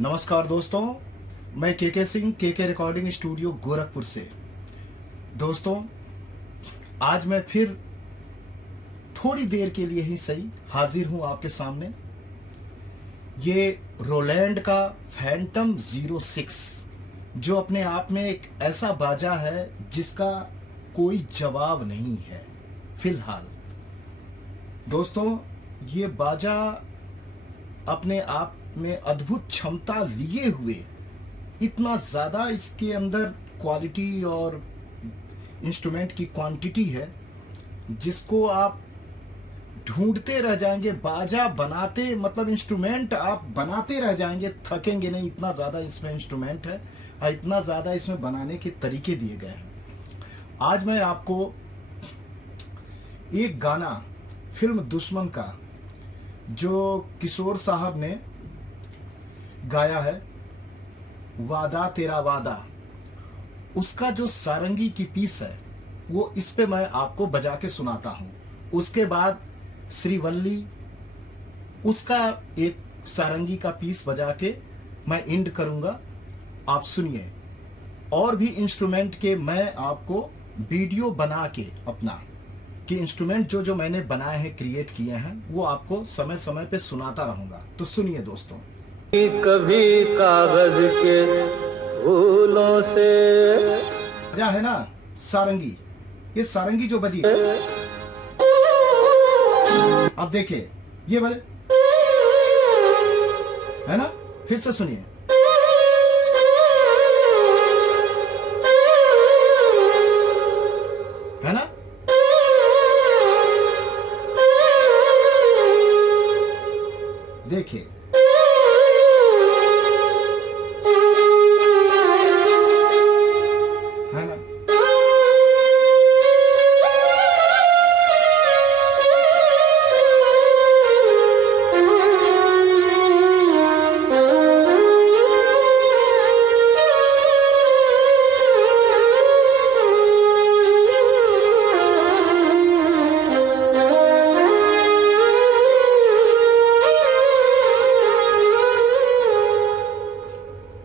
नमस्कार दोस्तों, मैं के सिंह के रिकॉर्डिंग स्टूडियो गोरखपुर से। दोस्तों, आज मैं फिर थोड़ी देर के लिए ही सही हाजिर हूं आपके सामने। ये रोलैंड का फैंटम 06 जो अपने आप में एक ऐसा बाजा है जिसका कोई जवाब नहीं है फिलहाल। दोस्तों, ये बाजा अपने आप में अद्भुत क्षमता लिए हुए इतना ज्यादा इसके अंदर क्वालिटी और इंस्ट्रूमेंट की क्वांटिटी है जिसको आप ढूंढते रह जाएंगे। बाजा बनाते मतलब इंस्ट्रूमेंट आप बनाते रह जाएंगे, थकेंगे नहीं। इतना ज्यादा इसमें इंस्ट्रूमेंट है और इतना ज्यादा इसमें बनाने के तरीके दिए गए हैं। आज मैं आपको एक गाना फिल्म दुश्मन का जो किशोर साहब ने गाया है, वादा तेरा वादा, उसका जो सारंगी की पीस है वो इस पे मैं आपको बजा के सुनाता हूं। उसके बाद श्रीवल्ली उसका एक सारंगी का पीस बजा के मैं एंड करूंगा। आप सुनिए। और भी इंस्ट्रूमेंट के मैं आपको वीडियो बना के अपना कि इंस्ट्रूमेंट जो जो मैंने बनाए हैं, क्रिएट किए हैं, वो आपको समय समय पे सुनाता रहूंगा। तो सुनिए दोस्तों। कभी कागज के फूलों से क्या है ना सारंगी, ये सारंगी जो बजी अब देखिए ये वाले है ना, फिर से सुनिए। है ना, देखिए है ना।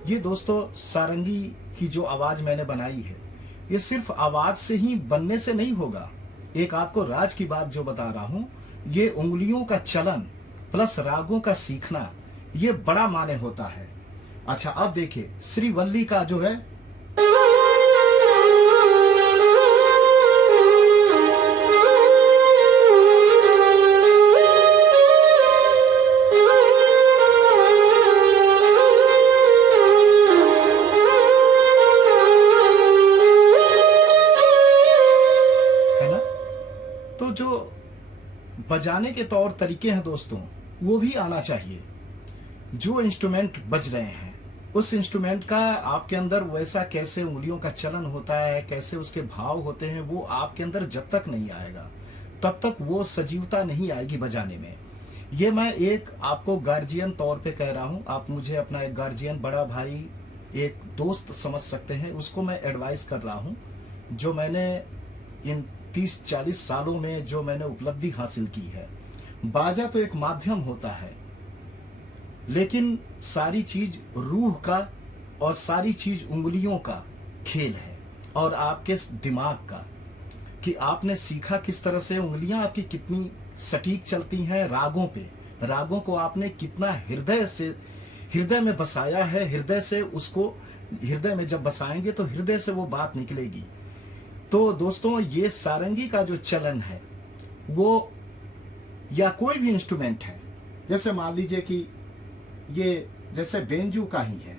ये दोस्तों सारंगी की जो आवाज मैंने बनाई है, ये सिर्फ आवाज से ही बनने से नहीं होगा। एक आपको राज की बात जो बता रहा हूं, ये उंगलियों का चलन प्लस रागों का सीखना, ये बड़ा माने होता है। अच्छा, अब देखिए श्रीवल्ली का जो है, तो जो बजाने के तौर तरीके हैं दोस्तों, वो भी आना चाहिए। जो इंस्ट्रूमेंट बज रहे हैं उस इंस्ट्रूमेंट का आपके अंदर वैसा कैसे उंगलियों का चलन होता है, कैसे उसके भाव होते हैं, वो आपके अंदर जब तक नहीं आएगा तब तक वो सजीवता नहीं आएगी बजाने में। ये मैं एक आपको गार्जियन तौर पे कह रहा हूं। आप मुझे अपना एक गार्जियन, बड़ा भाई, एक दोस्त समझ सकते हैं। उसको मैं एडवाइस कर रहा हूं जो मैंने इन 30-40 सालों में जो मैंने उपलब्धि हासिल की है। बाजा तो एक माध्यम होता है, लेकिन सारी चीज रूह का और सारी चीज उंगलियों का खेल है और आपके दिमाग का, कि आपने सीखा किस तरह से, उंगलियां आपकी कितनी सटीक चलती हैं रागों पे, रागों को आपने कितना हृदय में बसाया है। हृदय से उसको, हृदय में जब बसाएंगे तो हृदय से वो बात निकलेगी। तो दोस्तों, ये सारंगी का जो चलन है वो, या कोई भी इंस्ट्रूमेंट है, जैसे मान लीजिए कि ये जैसे बेंजू का ही है,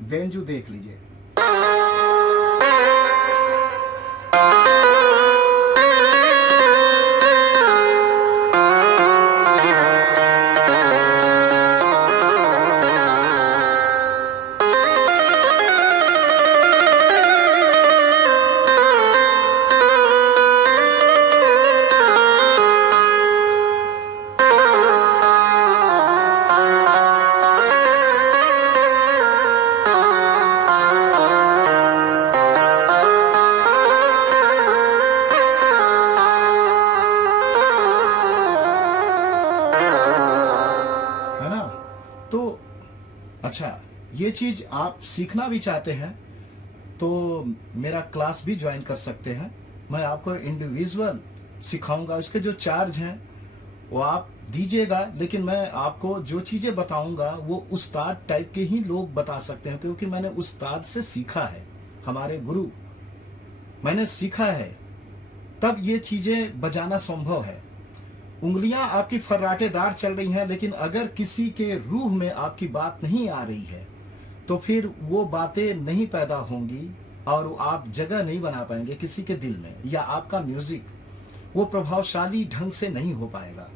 बेंजू देख लीजिए। अच्छा, ये चीज आप सीखना भी चाहते हैं तो मेरा क्लास भी ज्वाइन कर सकते हैं। मैं आपको इंडिविजुअल सिखाऊंगा, उसके जो चार्ज हैं वो आप दीजिएगा, लेकिन मैं आपको जो चीजें बताऊंगा वो उस्ताद टाइप के ही लोग बता सकते हैं, क्योंकि मैंने उस्ताद से सीखा है, हमारे गुरु मैंने सीखा है, तब ये चीजें बजाना संभव है। उंगलियां आपकी फर्राटेदार चल रही हैं, लेकिन अगर किसी के रूह में आपकी बात नहीं आ रही है तो फिर वो बातें नहीं पैदा होंगी और आप जगह नहीं बना पाएंगे किसी के दिल में, या आपका म्यूजिक वो प्रभावशाली ढंग से नहीं हो पाएगा।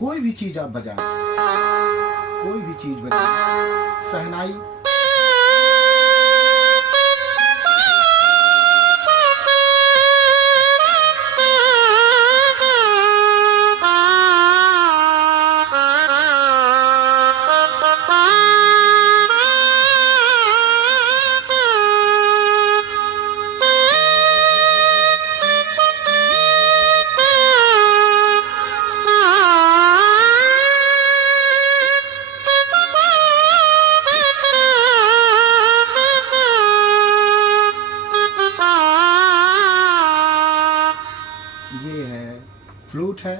कोई भी चीज आप बजाएं, कोई भी चीज बजाएं, शहनाई, ये है फ्लूट है,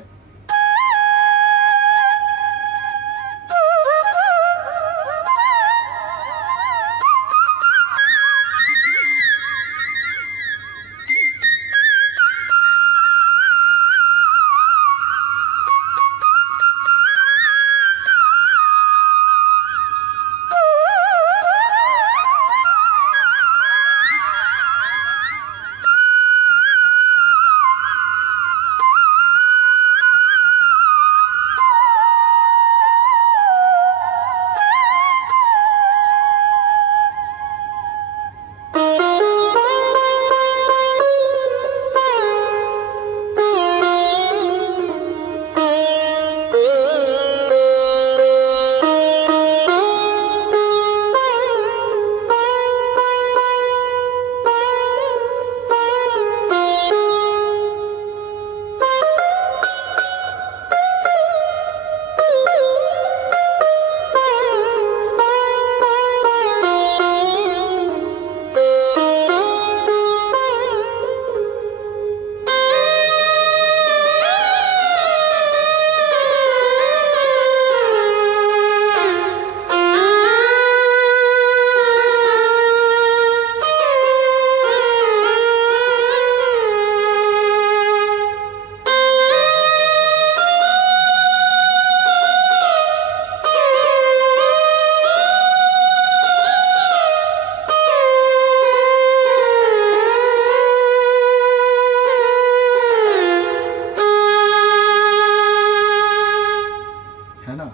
है ना।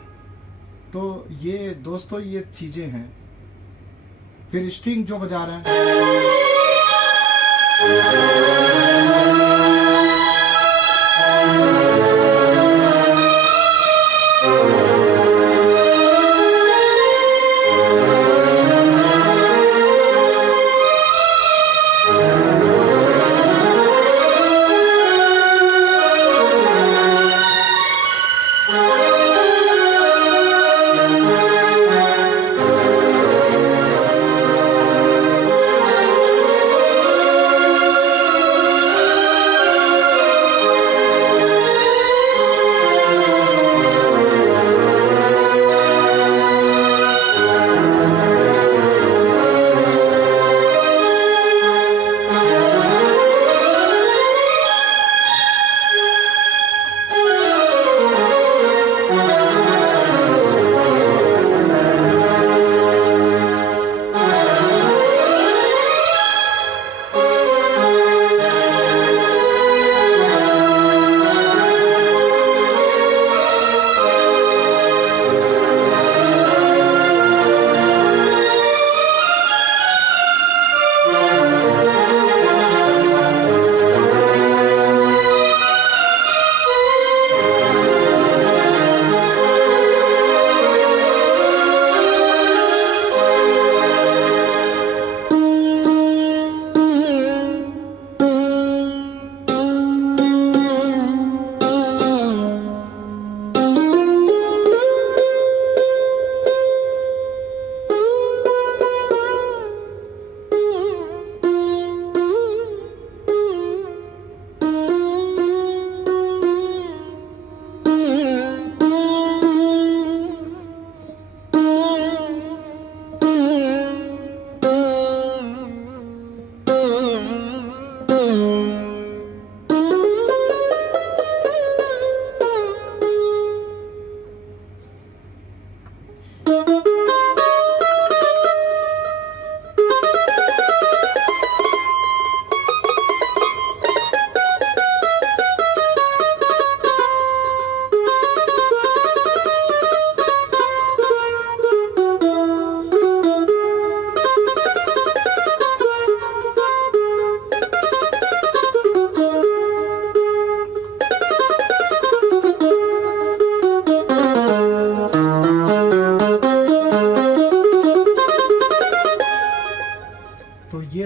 तो ये दोस्तों ये चीजें हैं। फिर स्ट्रिंग जो बजा रहे हैं,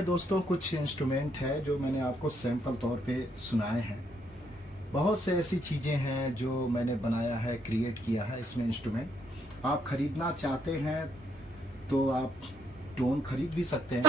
ये दोस्तों कुछ इंस्ट्रूमेंट है जो मैंने आपको सैंपल तौर पे सुनाए हैं। बहुत से ऐसी चीज़ें हैं जो मैंने बनाया है, क्रिएट किया है इसमें इंस्ट्रूमेंट। आप खरीदना चाहते हैं तो आप टोन खरीद भी सकते हैं।